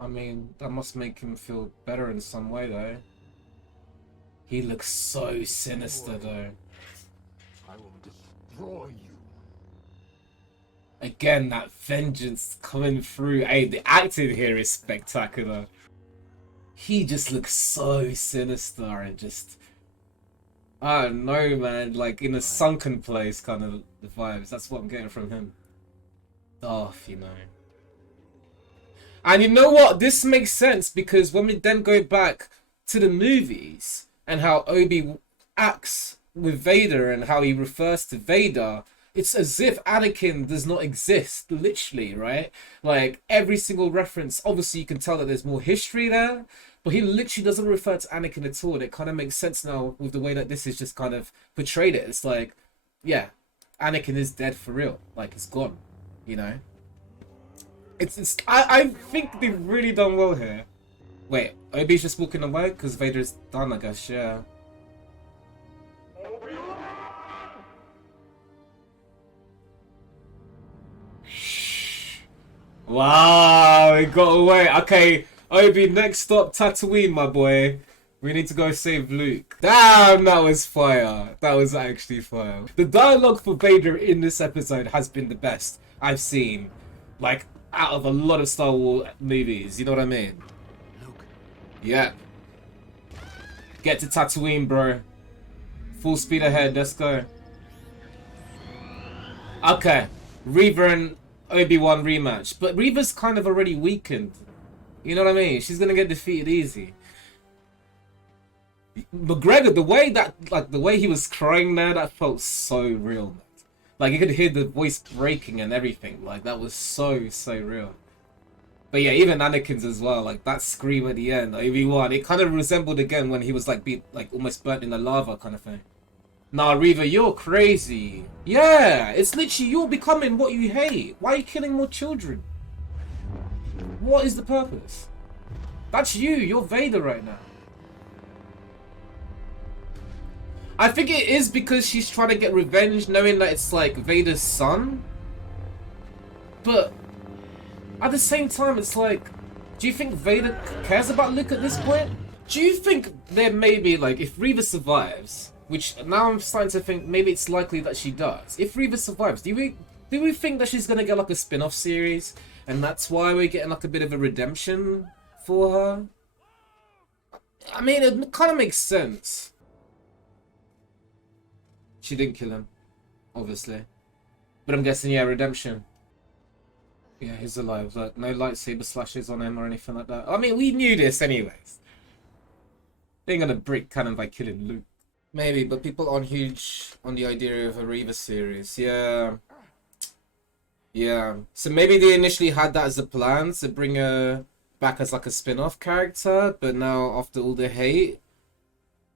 I mean, that must make him feel better in some way, though. He looks so sinister, though. I will destroy you. Again, that vengeance coming through. Hey, the acting here is spectacular. He just looks so sinister and just, I don't know, man, like in a sunken place kind of the vibes. That's what I'm getting from him. Darth, you know. And you know what? This makes sense because when we then go back to the movies and how Obi acts with Vader and how he refers to Vader, it's as if Anakin does not exist, literally, right? Like, every single reference, obviously you can tell that there's more history there, but he literally doesn't refer to Anakin at all. And it kind of makes sense now with the way that this is just kind of portrayed it. It's like, yeah, Anakin is dead for real. Like, it's gone, you know? I think they've really done well here. Wait, Obi's just walking away? Because Vader's done, I guess, yeah. Wow, he got away. Okay, Obi, next stop, Tatooine, my boy. We need to go save Luke. Damn, that was fire. That was actually fire. The dialogue for Vader in this episode has been the best I've seen. Like, out of a lot of Star Wars movies. You know what I mean? Luke. Yeah. Get to Tatooine, bro. Full speed ahead. Let's go. Okay. Reva and Obi Wan rematch, but Reva's kind of already weakened. You know what I mean? She's gonna get defeated easy. McGregor, the way he was crying there, that felt so real, man. Like you could hear the voice breaking and everything. Like that was so real. But yeah, even Anakin's as well. Like that scream at the end, Obi Wan, it kind of resembled again when he was like almost burnt in the lava kind of thing. Nah, Reva, you're crazy. Yeah, it's literally you're becoming what you hate. Why are you killing more children? What is the purpose? That's you. You're Vader right now. I think it is because she's trying to get revenge knowing that it's like Vader's son. But at the same time, it's like, do you think Vader cares about Luke at this point? Do you think there may be, like, if Reva survives, which now I'm starting to think maybe it's likely that she does. If Reva survives, do we think that she's going to get like a spin-off series? And that's why we're getting like a bit of a redemption for her? I mean, it kind of makes sense. She didn't kill him, obviously. But I'm guessing, yeah, redemption. Yeah, he's alive. Like, no lightsaber slashes on him or anything like that. I mean, we knew this anyways. They ain't gonna break canon by killing Luke. Maybe, but people aren't huge on the idea of a Reva series. Yeah. Yeah. So maybe they initially had that as a plan to bring her back as like a spin-off character, but now after all the hate,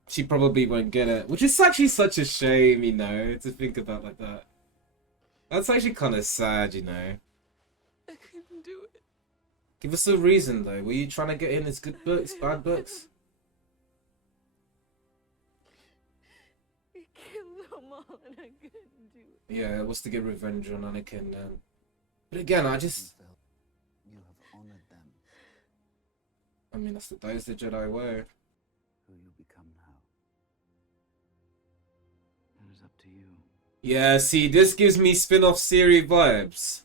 she probably won't get it. Which is actually such a shame, you know, to think about like that. That's actually kind of sad, you know. I couldn't do it. Give us a reason, though. Were you trying to get in as good books, bad books? I killed them all and I couldn't do it. Yeah, it was to get revenge on Anakin. But again, I just... You have honored them. I mean, that's the Jedi way. Who you become now. It is up to you. Yeah, see, this gives me spin-off series vibes.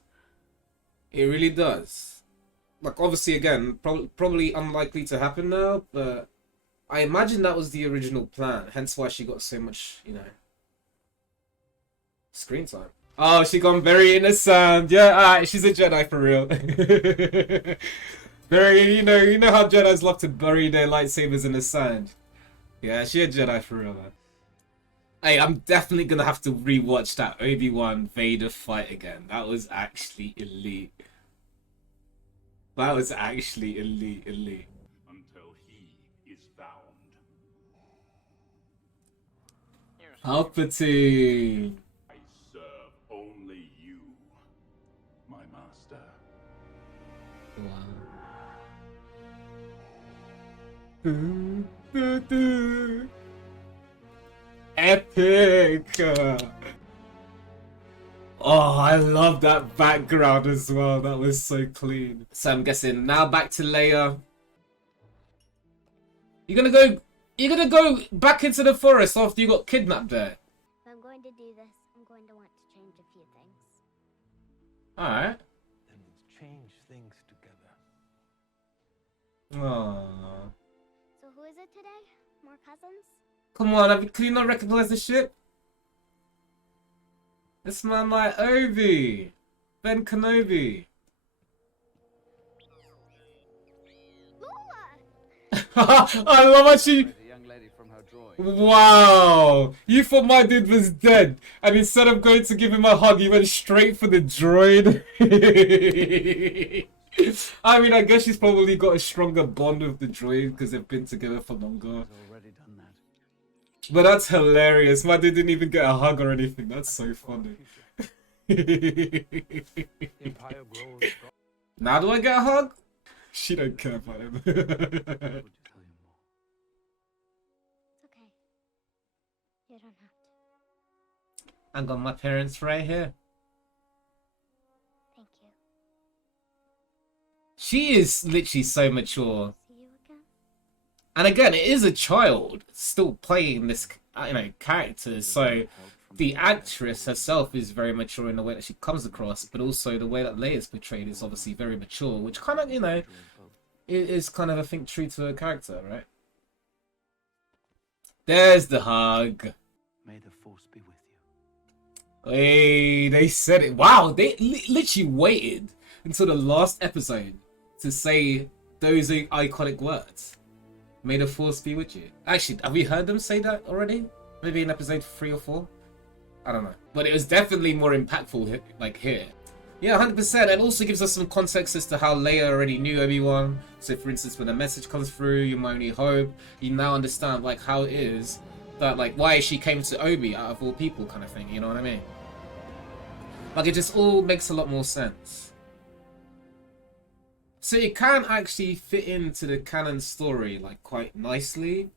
It really does. Like, obviously, again, probably unlikely to happen now, but I imagine that was the original plan. Hence why she got so much, you know, screen time. Oh, she gone very innocent. Yeah, alright, she's a Jedi for real. Very, you know how Jedis love to bury their lightsabers in the sand. Yeah, she a Jedi for real, man. Hey, I'm definitely gonna have to rewatch that Obi Wan Vader fight again. That was actually elite. That was actually elite. Until he is found. Palpatine. I serve only you, my master. Wow. Epic. Oh, I love that background as well. That was so clean. So I'm guessing now back to Leia. You're gonna go back into the forest after you got kidnapped there. If I'm going to do this, I'm going to want to change a few things. Alright. Then we'll change things together. Aww. So who is it today? More cousins? Come on, can you not recognize the ship? This man like Obi. Ben Kenobi. I love how she... The young lady from her droid. Wow! You thought my dude was dead, and instead of going to give him a hug, you went straight for the droid. I mean, I guess she's probably got a stronger bond with the droid because they've been together for longer. Already done that. But that's hilarious. My dude didn't even get a hug or anything. That's so funny. Empire grows. Now do I get a hug? She don't care about him. Would you tell you more? It's okay. You don't have to. I got my parents right here. Thank you. She is literally so mature. See you again? And again, it is a child still playing this, character. So the actress herself is very mature in the way that she comes across, but also the way that Leia's portrayed is obviously very mature, which kind of, is kind of, I think, true to her character, right? There's the hug. May the force be with you. Hey, they said it. Wow, they literally waited until the last episode to say those iconic words. May the force be with you. Actually, have we heard them say that already? Maybe in episode 3 or 4? I don't know. But it was definitely more impactful like here. Yeah, 100%. And also gives us some context as to how Leia already knew Obi Wan. So for instance, when a message comes through, you might only hope, you now understand like how it is that like why she came to Obi out of all people kind of thing, you know what I mean? Like it just all makes a lot more sense. So it can actually fit into the canon story like quite nicely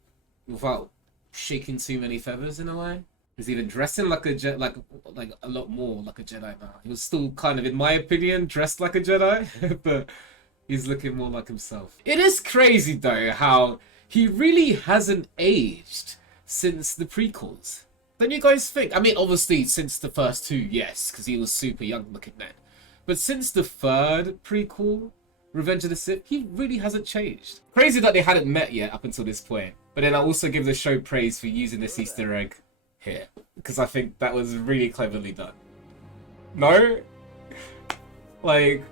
without shaking too many feathers in a way. He's even dressing like a Jedi, like a lot more like a Jedi now. He was still kind of, in my opinion, dressed like a Jedi, but he's looking more like himself. It is crazy though how he really hasn't aged since the prequels. Don't you guys think? I mean, obviously since the first two, yes, because he was super young looking then. But since the third prequel, Revenge of the Sith, he really hasn't changed. Crazy that they hadn't met yet up until this point. But then I also give the show praise for using this Easter egg here, because I think that was really cleverly done. No? Like,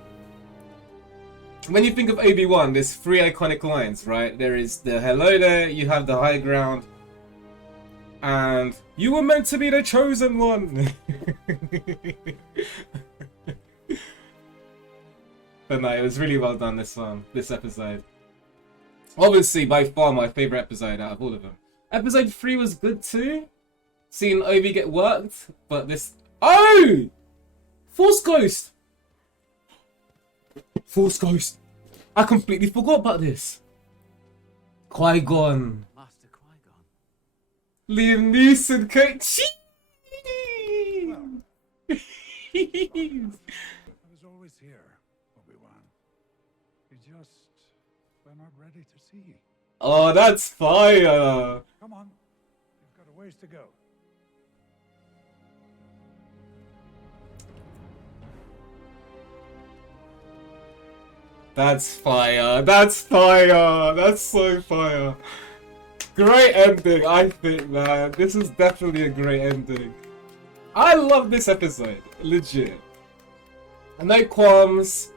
when you think of Obi Wan, there's 3 iconic lines, right? There is the hello there, you have the high ground, and you were meant to be the chosen one. But no, it was really well done, this episode. Obviously, by far my favorite episode out of all of them. Episode 3 was good too. Seeing Obi get worked, but this... Oh! Force Ghost! Force Ghost. I completely forgot about this. Qui-Gon. Master Qui-Gon. Liam Neeson. I was always here, Obi-Wan. You just were not ready to see. Oh, that's fire. Come on, you've got a ways to go. That's fire. That's fire. That's so fire. Great ending, I think, man. This is definitely a great ending. I love this episode. Legit. No qualms.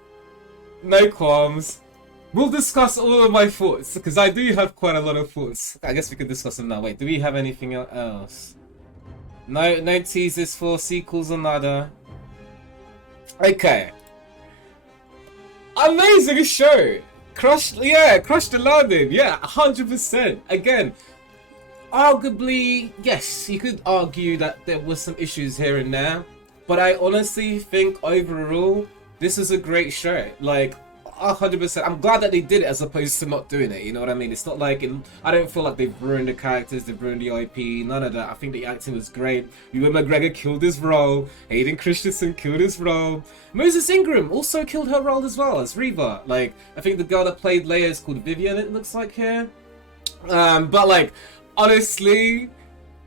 No qualms. We'll discuss all of my thoughts, because I do have quite a lot of thoughts. I guess we could discuss them now. Wait, do we have anything else? No teasers for sequels or nada. Okay. Amazing show! Crushed the landing, yeah, 100%. Again, arguably, yes, you could argue that there was some issues here and there, but I honestly think overall, this is a great show. Like, 100%. I'm glad that they did it as opposed to not doing it, you know what I mean? It's not like, I don't feel like they've ruined the characters, they've ruined the IP, none of that. I think the acting was great. Ewan McGregor killed his role, Hayden Christensen killed his role, Moses Ingram also killed her role as well as Reva. Like, I think the girl that played Leia is called Vivian, it looks like here. But like, honestly,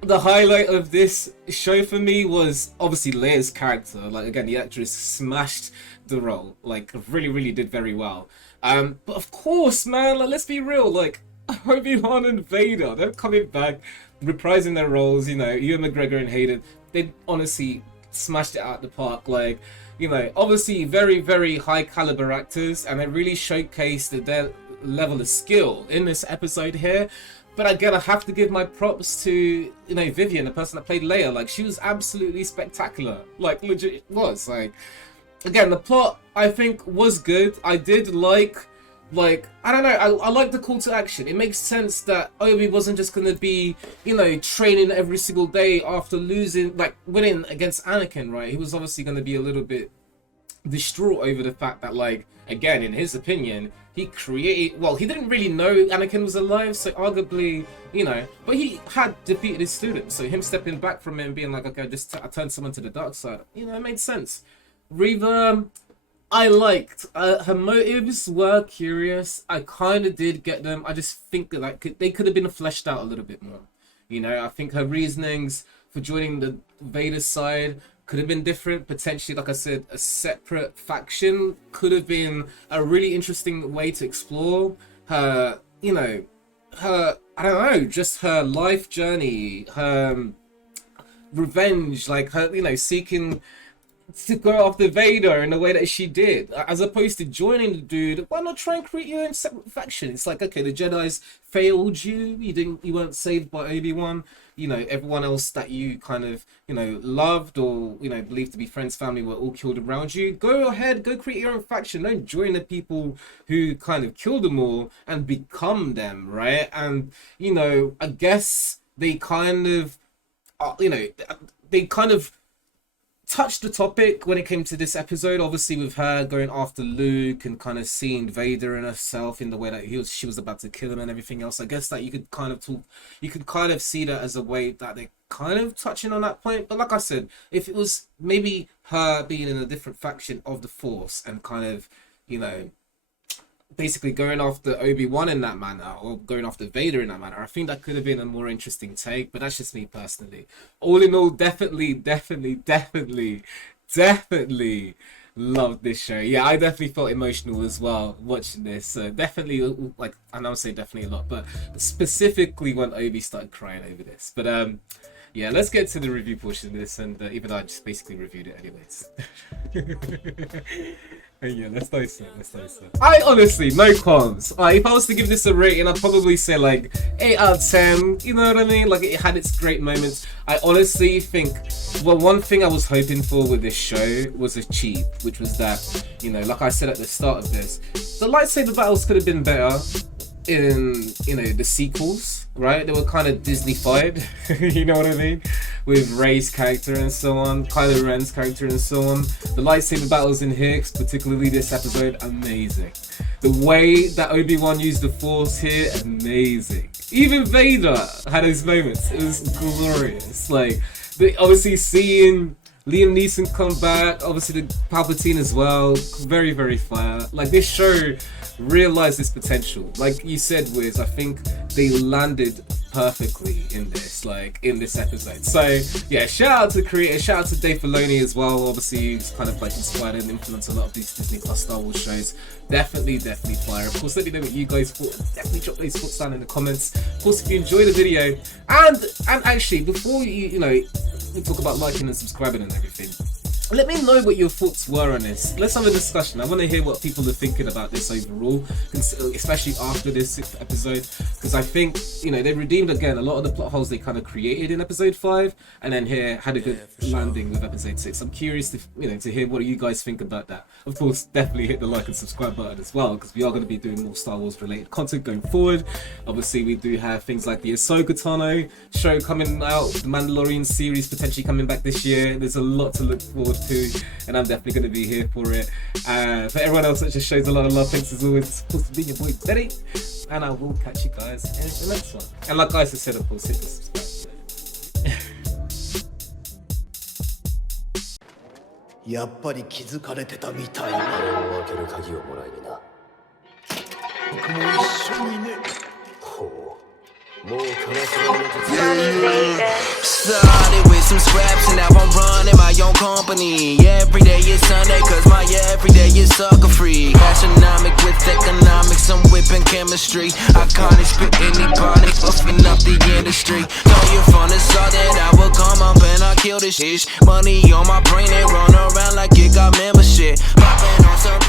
the highlight of this show for me was obviously Leia's character. Like, again, the actress smashed the role. Like, really did very well. But of course, man, like, let's be real. Like, Obi Wan and Vader, they're coming back, reprising their roles. You know, Ewan McGregor and Hayden. They honestly smashed it out the park. Like, you know, obviously very high caliber actors, and they really showcased their level of skill in this episode here. But again, I have to give my props to, you know, Vivian, the person that played Leia. Like, she was absolutely spectacular. Like, legit was. Like, again, the plot, I think, was good. I did like, I don't know, I like the call to action. It makes sense that Obi wasn't just going to be, you know, training every single day after losing, like, winning against Anakin, right? He was obviously going to be a little bit distraught over the fact that, like, again, in his opinion, he created, well, he didn't really know Anakin was alive, so arguably, you know, but he had defeated his students, so him stepping back from it and being like, okay, I turned someone to the dark side, you know, it made sense. Reva, I liked, her motives were curious, I kind of did get them, I just think that, like, they could have been fleshed out a little bit more, you know. I think her reasonings for joining the Vader side could have been different. Potentially, like I said, a separate faction could have been a really interesting way to explore her, you know, her, I don't know, just her life journey, her revenge, like her, you know, seeking to go after Vader in the way that she did, as opposed to joining the dude. Why not try and create your own separate faction? It's like, okay, the Jedi's failed you, you weren't saved by Obi Wan, you know, everyone else that you kind of, you know, loved or, you know, believed to be friends, family, were all killed around you. Go ahead, go create your own faction. Don't join the people who kind of killed them all and become them, right? And, you know, I guess they kind of, you know, they kind of touched the topic when it came to this episode, obviously with her going after Luke and kind of seeing Vader and herself in the way that she was about to kill him and everything else. I guess that you could kind of see that as a way that they kind of touching on that point. But like I said, if it was maybe her being in a different faction of the Force and kind of, you know, basically going after Obi Wan in that manner, or going after Vader in that manner, I think that could have been a more interesting take. But that's just me personally. All in all, definitely loved this show. Yeah, I definitely felt emotional as well watching this. So definitely, like, and I'll say definitely a lot, but specifically when Obi started crying over this. But yeah, let's get to the review portion of this, and even though I just basically reviewed it anyways. Yeah, let's dice it. I honestly, no qualms. If I was to give this a rating, I'd probably say like 8 out of 10. You know what I mean? Like, it had its great moments. I honestly think, well, one thing I was hoping for with this show was achieved, which was that, you know, like I said at the start of this, the lightsaber battles could have been better in, you know, the sequels, right? They were kind of Disney-fied, you know what I mean? With Rey's character and so on, Kylo Ren's character and so on. The lightsaber battles in here, particularly this episode, amazing. The way that Obi Wan used the Force here, amazing. Even Vader had his moments. It was glorious. Like, obviously seeing Liam Neeson come back, obviously the Palpatine as well, very fire. Like, this show realized its potential. Like you said, Wiz, I think they landed perfectly in this, like, in this episode. So yeah, shout out to the creator, shout out to Dave Filoni as well. Obviously he's kind of like inspired and influenced a lot of these Disney Plus Star Wars shows. Definitely fire. Of course, let me know what you guys thought. Definitely drop those thoughts down in the comments. Of course, if you enjoyed the video, and actually, before you know, we talk about liking and subscribing and everything, let me know what your thoughts were on this. Let's have a discussion. I want to hear what people are thinking about this overall, especially after this 6th episode, because I think, you know, they redeemed again a lot of the plot holes they kind of created in episode 5, and then here had a good landing with episode 6. I'm curious to, you know, to hear what you guys think about that. Of course, definitely hit the like and subscribe button as well, because we are going to be doing more Star Wars related content going forward. Obviously, we do have things like the Ahsoka Tano show coming out, the Mandalorian series potentially coming back this year. There's a lot to look forward to, and I'm definitely going to be here for it. For everyone else that just shows a lot of love, thanks as always. It's supposed to be your boy Betty, and I will catch you guys in the next one. And like guys have said, of course, hit the subscribe button. やっぱり気づかれてたみたいな。開ける鍵をもらいにな。僕も一緒にね。ほう。もう悲しみの時。get some scraps and now I'm running my own company. Every day is Sunday cause my every day is sucker free. Astronomic with economics, I'm whipping chemistry. Iconic, spit anybody, buffing up the industry. Know you from the south that I will come up and I kill this shit. Money on my brain and run around like it got membership. Popping on some